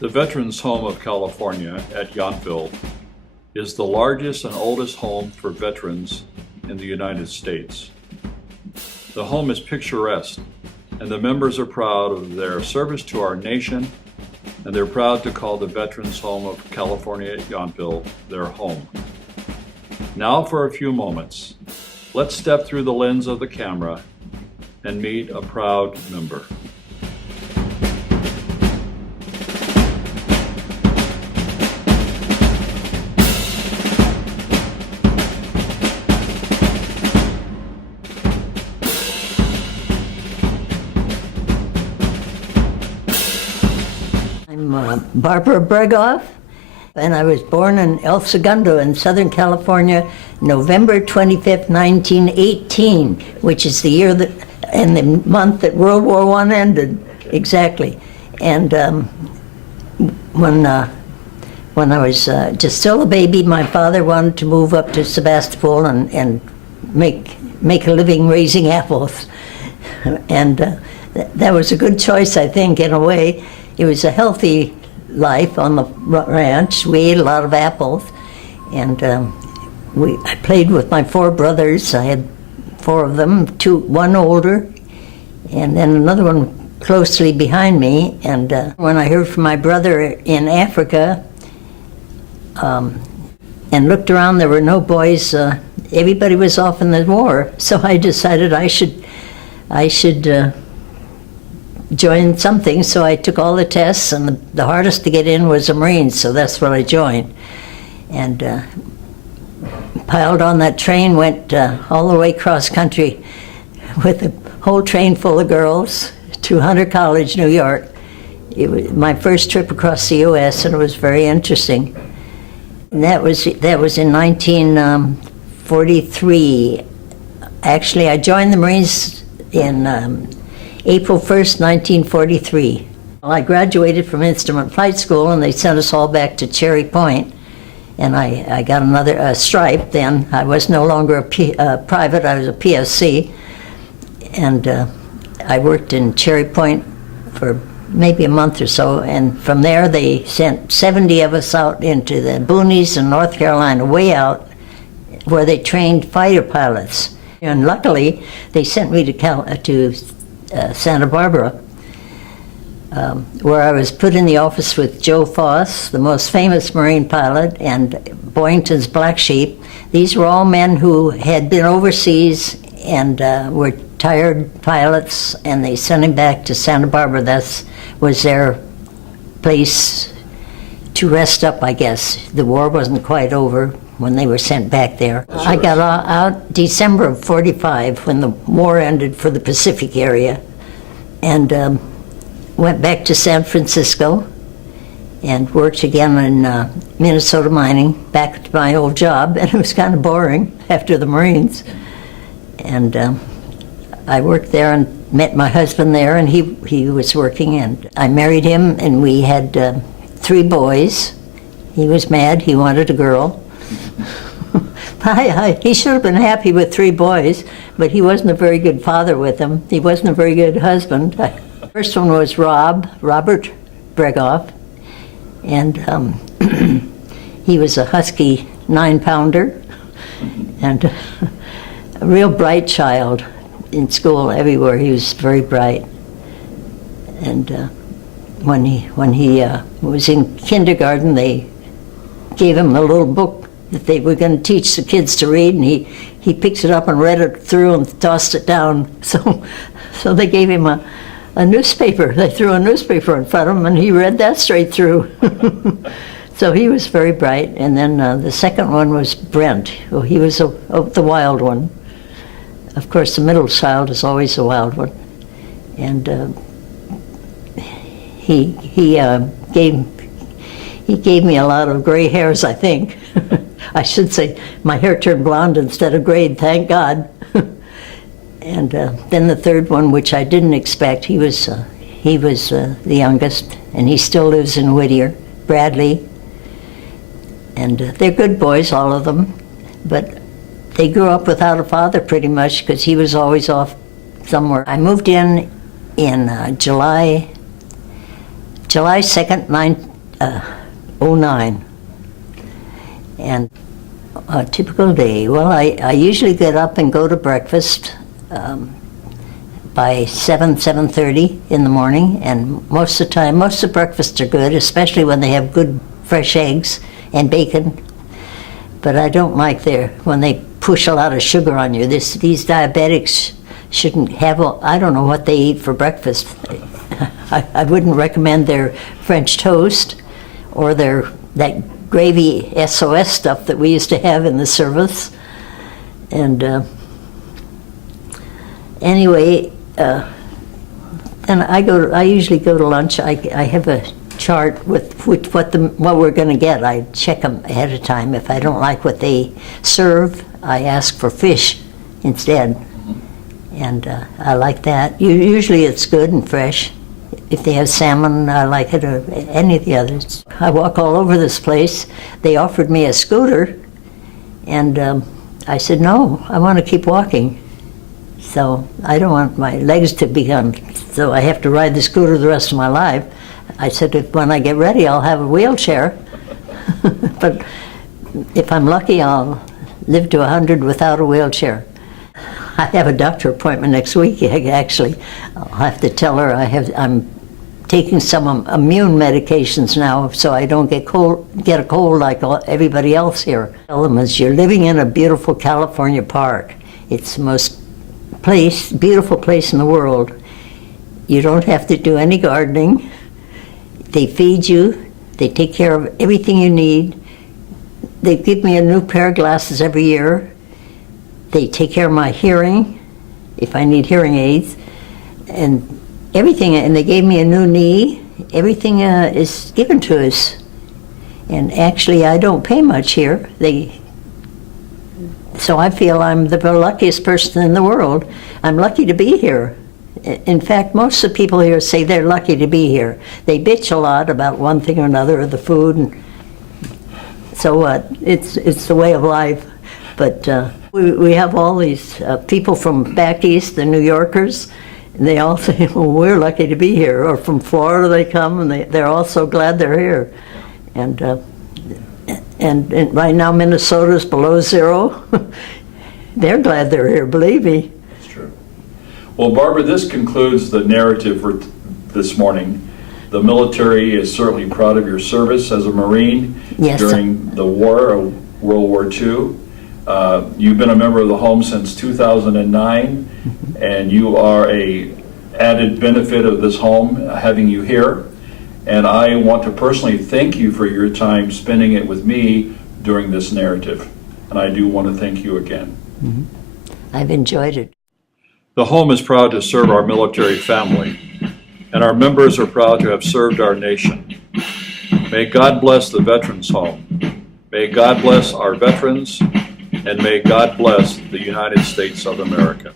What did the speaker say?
The Veterans Home of California at Yountville is the largest and oldest home for veterans in the United States. The home is picturesque, and the members are proud of their service to our nation, and they're proud to call the Veterans Home of California at Yountville their home. Now for a few moments, let's step through the lens of the camera and meet a proud member. I'm Barbra Bregoff, and I was born in El Segundo in Southern California, November 25th, 1918, which is the year that, and the month that World War I ended, exactly. And when I was just still a baby, my father wanted to move up to Sebastopol and make a living raising apples. And that was a good choice, I think, in a way. It was a healthy life on the ranch. We ate a lot of apples, and I played with my four brothers. I had four of them, one older, and then another one closely behind me. And when I heard from my brother in Africa, and looked around, there were no boys. Everybody was off in the war, so I decided I should join something. So I took all the tests, and the hardest to get in was the Marines, so that's what I joined. And piled on that train, went all the way cross country with a whole train full of girls to Hunter College, New York. It was my first trip across the U.S., and it was very interesting. And that was in 1943. Actually, I joined the Marines in April 1st, 1943. Well, I graduated from instrument flight school, and they sent us all back to Cherry Point. And I got another stripe then. I was no longer a private, I was a PSC. And I worked in Cherry Point for maybe a month or so. And from there, they sent 70 of us out into the boonies in North Carolina, way out, where they trained fighter pilots. And luckily, they sent me to Santa Barbara, where I was put in the office with Joe Foss, the most famous Marine pilot, and Boynton's Black Sheep. These were all men who had been overseas and were tired pilots, and they sent him back to Santa Barbara. That was their place to rest up, I guess. The war wasn't quite over when they were sent back there. I got out December of 45 when the war ended for the Pacific area, and went back to San Francisco and worked again in Minnesota mining, back to my old job, and it was kind of boring after the Marines. And I worked there and met my husband there, and he was working, and I married him, and we had 3 boys. He was mad, he wanted a girl. He should have been happy with 3 boys, but he wasn't a very good father with them. He wasn't a very good husband. The first one was Robert Bregoff, and he was a husky 9-pounder, and a real bright child in school everywhere. He was very bright. And when he was in kindergarten, they gave him a little book that they were going to teach the kids to read, and he picked it up and read it through and tossed it down. So they gave him a newspaper. They threw a newspaper in front of him, and he read that straight through. So he was very bright. And then the second one was Brent. Well, he was the wild one. Of course, the middle child is always a wild one. And he gave me a lot of gray hairs, I think. I should say my hair turned blonde instead of gray, thank God. And then the third one, which I didn't expect, he was the youngest, and he still lives in Whittier, Bradley. And they're good boys, all of them, but they grew up without a father pretty much, because he was always off somewhere. I moved in July July 2nd, 09. And a typical day. Well, I usually get up and go to breakfast by 7:30 in the morning, and most of the time, most of the breakfasts are good, especially when they have good fresh eggs and bacon. But I don't like when they push a lot of sugar on you. These diabetics shouldn't have, I don't know what they eat for breakfast. I wouldn't recommend their French toast or that gravy SOS stuff that we used to have in the service. And anyway, and I usually go to lunch. I have a chart with what we're going to get. I check them ahead of time. If I don't like what they serve, I ask for fish instead. And I like that. Usually it's good and fresh. If they have salmon, I like it, or any of the others. I walk all over this place. They offered me a scooter, and I said, no, I want to keep walking. So I don't want my legs to become, so I have to ride the scooter the rest of my life. I said, when I get ready, I'll have a wheelchair. But if I'm lucky, I'll live to 100 without a wheelchair. I have a doctor appointment next week, actually. I'll have to tell her I'm taking some immune medications now so I don't get a cold like everybody else here. Tell them is you're living in a beautiful California park. It's the most beautiful place in the world. You don't have to do any gardening. They feed you. They take care of everything you need. They give me a new pair of glasses every year. They take care of my hearing, if I need hearing aids, and everything. And they gave me a new knee. Everything is given to us. And actually, I don't pay much here. So I feel I'm the luckiest person in the world. I'm lucky to be here. In fact, most of the people here say they're lucky to be here. They bitch a lot about one thing or another, or the food. And so what? It's the way of life. But we have all these people from back east, the New Yorkers, and they all say, well, we're lucky to be here. Or from Florida they come, and they're all so glad they're here. And right now Minnesota's below zero. They're glad they're here, believe me. That's true. Well, Barbara, this concludes the narrative for this morning. The military is certainly proud of your service as a Marine during the war, World War II. You've been a member of the home since 2009, and you are a added benefit of this home, having you here. And I want to personally thank you for your time spending it with me during this narrative. And I do want to thank you again. Mm-hmm. I've enjoyed it. The home is proud to serve our military family, and our members are proud to have served our nation. May God bless the Veterans Home. May God bless our veterans, and may God bless the United States of America.